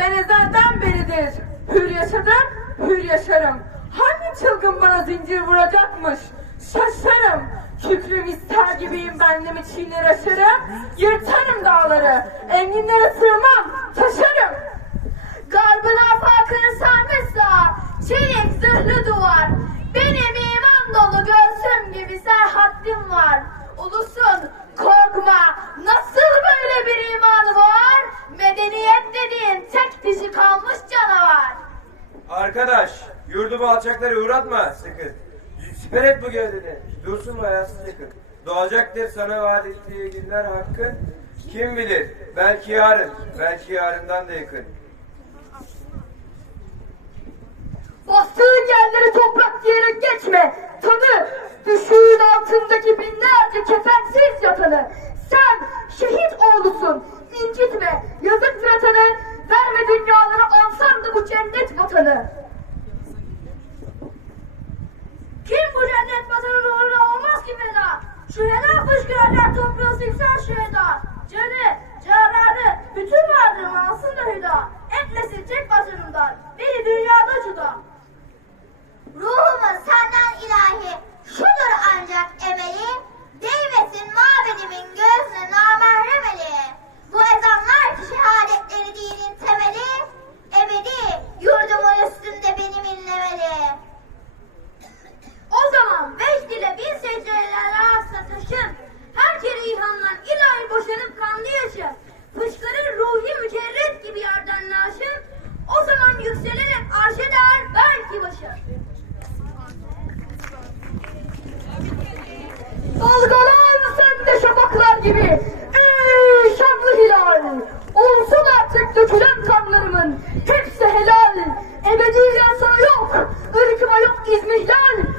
Ben ezelden beridir hür yaşadım, hür yaşarım. Hangi çılgın bana zincir vuracakmış? Şaşarım. Kükrüm ister gibiyim ben de mi çiğner aşarım? Yırtarım dağları, enginlere sığmam, taşarım. Garbın afakını sarmışsa çelik zırhlı duvar. Benim iman dolu göğsüm gibi serhattim var. Ulusun korkma nasıl Arkadaş, yurdumu alçaklara uğratma sakın. Siper et bu gövdeni, dursun mu hayasız yakın. Doğacaktır sana vaat ettiği günler hakkın. Kim bilir, belki yarın, belki yarından da yakın. Bastığın yerleri toprak diyerek geçme. Tanı düşüğün altındaki binlerce kefensiz yatanı. Feda? Şu heda fışkıracak hilal gibi. Ey şanlı hilal. Olsun artık dökülen kanlarımın. Hepsi helal. Ebediyen sana yok. Irkıma yok izmihlal.